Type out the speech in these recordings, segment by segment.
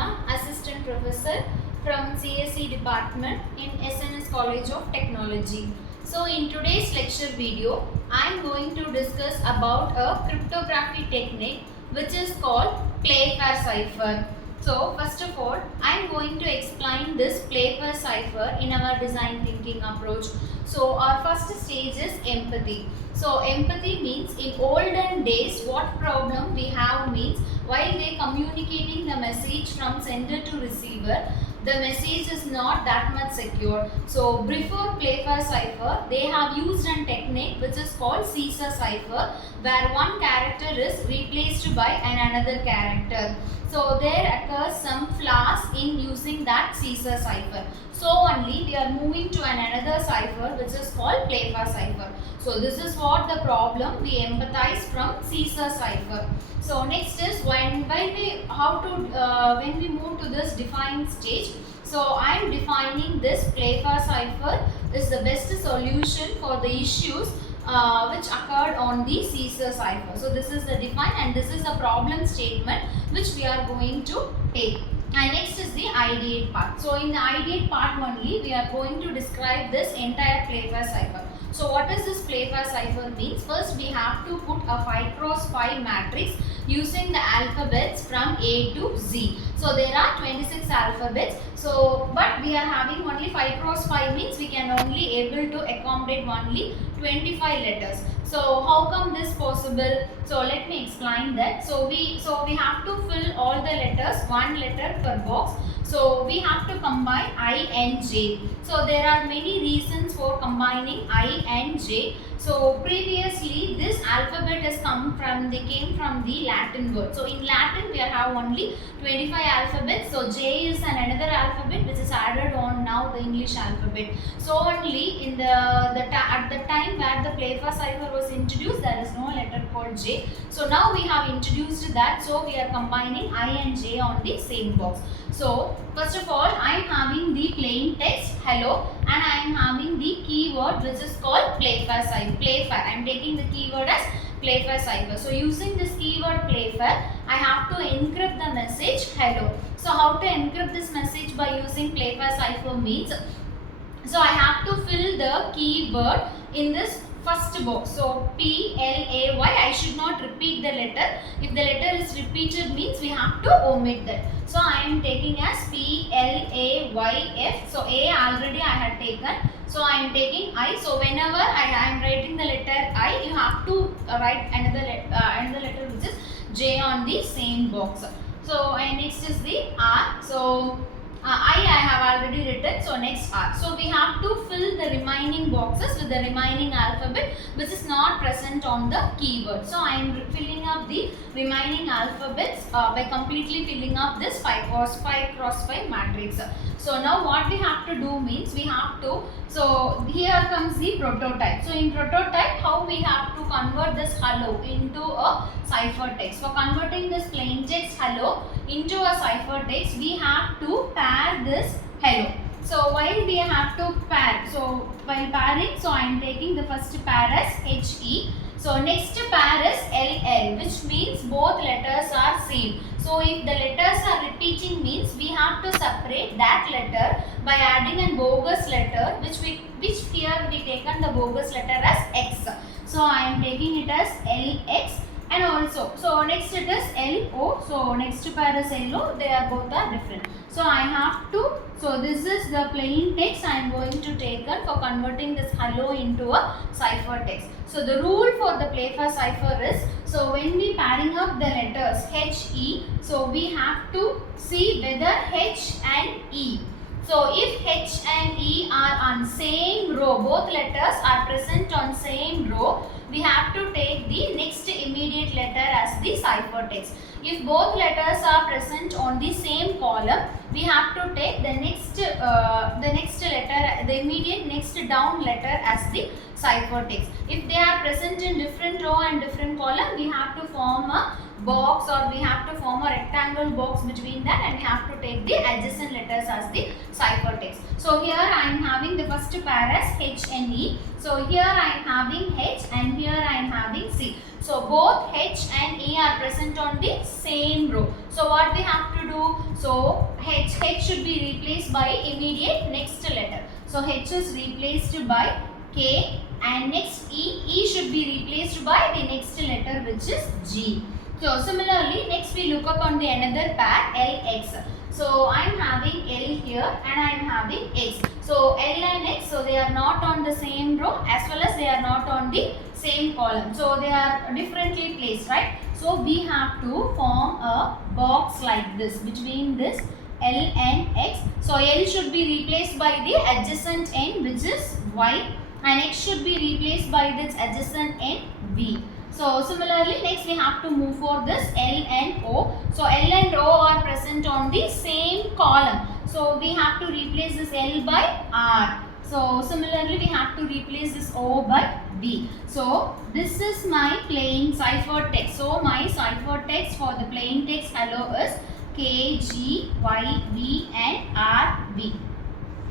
Purna, Assistant Professor from CSE Department in SNS College of Technology. So in today's lecture video, I am going to discuss about a cryptography technique which is called Playfair cipher. So first of all, I am going to explain this Playfair cipher in our design thinking approach. So our first stage is empathy. So empathy means in olden days what problem we have means while they communicating the message from sender to receiver, the message is not that much secure. So before Playfair cipher, they have used a technique which is called Caesar cipher, where one character is replaced by another character. So there occurs some flaws in using that Caesar cipher. So only we are moving to another cipher which is called Playfair cipher. So this is what the problem we empathize from Caesar cipher. So next is when we move to this define stage. So I am defining this Playfair cipher is the best solution for the issues which occurred on the Caesar cipher. So this is the define and this is the problem statement which we are going to take. And next is the ideate part. So in the ideate part only we are going to describe this entire Playfair cipher. So what is this Playfair cipher means? First we have to put a 5 cross 5 matrix using the alphabets from A to Z. So there are 26 alphabets. So but we are having only 5 cross 5 means we can only able to accommodate only 25 letters. So how come this possible? So let me explain that. So we have to fill all the letters, one letter per box. So we have to combine I and J. So there are many reasons for combining I and J. So previously this alphabet has came from the Latin word. So in Latin we have only 25 alphabets. So J is another alphabet which is added on now the English alphabet. So only in at the time where the Playfair cipher was introduced, there is no letter called J. So now we have introduced that. So we are combining I and J on the same box. So first of all, I am having the plain text hello and I am having the keyword which is called Playfair cipher. Playfair. I am taking the keyword as Playfair cipher. So using this keyword Playfair, I have to encrypt the message hello. So how to encrypt this message by using Playfair cipher means, so I have to fill the keyword in this first box. So Play, I should not repeat the letter. If the letter is repeated means we have to omit that. So I am taking as Playf. So A already I had taken. So I am taking I. So whenever I am writing the letter I, you have to write another letter which is J on the same box. So and next is the R. So I have already written. So next R. So we have to fill the remaining boxes with the remaining alphabet which is not present on the keyword. So I am filling up the remaining alphabets by completely filling up this 5 cross 5 matrix. So now what we have to do means we have to, so here comes the prototype. So in prototype how we have to convert this hello into a ciphertext. For converting this plain text hello into a ciphertext, we have to pair this hello. So while we have to pair, so while pairing, so I am taking the first pair as HE. So next pair is LL, which means both letters are same. So if the letters are repeating means we have to separate that letter by adding a bogus letter, which here we taken the bogus letter as X. So I am taking it as LX. And also, so next it is LO. So next pair is LO. They are both are different. So I have to, so this is the plain text I am going to take for converting this hello into a ciphertext. So the rule for the Playfair cipher is, so when we pairing up the letters HE, so we have to see whether H and E. So if H and E are on same row, both letters are present on same row, we have to take the next immediate letter as the ciphertext. If both letters are present on the same column, we have to take the next letter, the immediate next down letter as the ciphertext. If they are present in different row and different column, we have to form a box or we have to form a rectangle box between that and we have to take the adjacent letters as the ciphertext. So here I am having the first pair as H and E. So here I am having H and here I am having C. So both H and E are present on the same row. So what we have to do? So So H should be replaced by immediate next letter. So H is replaced by K, and next E should be replaced by the next letter, which is G. So similarly, next we look up on the another pair, LX. So I am having L here and I am having X. So L and X, so they are not on the same row as well as they are not on the same column. So they are differently placed, right? So we have to form a box like this between this L and X. So L should be replaced by the adjacent end, which is Y, and X should be replaced by this adjacent end, V. So similarly, next we have to move for this L and O. So L and O are present on the same column. So we have to replace this L by R. So similarly, we have to replace this O by B. So this is my plain ciphertext. So my ciphertext for the plain text hello is K, G, Y, V and R, V.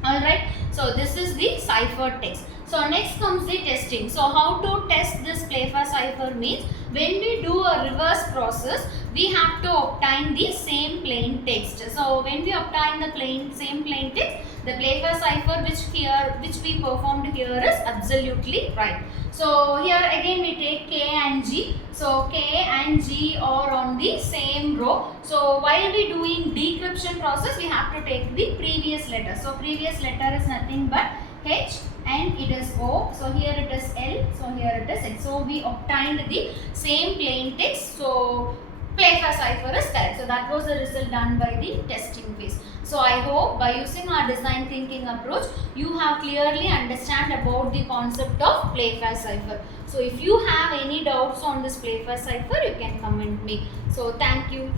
Alright, so this is the ciphertext. So next comes the testing. So how to test this Playfair cipher means, when we do a reverse process, we have to obtain the same plain text. So when we obtain the same plain text, the Playfair cipher which we performed here is absolutely right. So here again we take K and G. So K and G are on the same row. So while we doing decryption process, we have to take the previous letter. So previous letter is nothing but H and it is O. So here it is L. So here it is X. So we obtained the same plain text. So Playfair cipher is correct. So that was the result done by the testing phase. So I hope by using our design thinking approach, you have clearly understand about the concept of Playfair cipher. So if you have any doubts on this Playfair cipher, you can comment me. So thank you.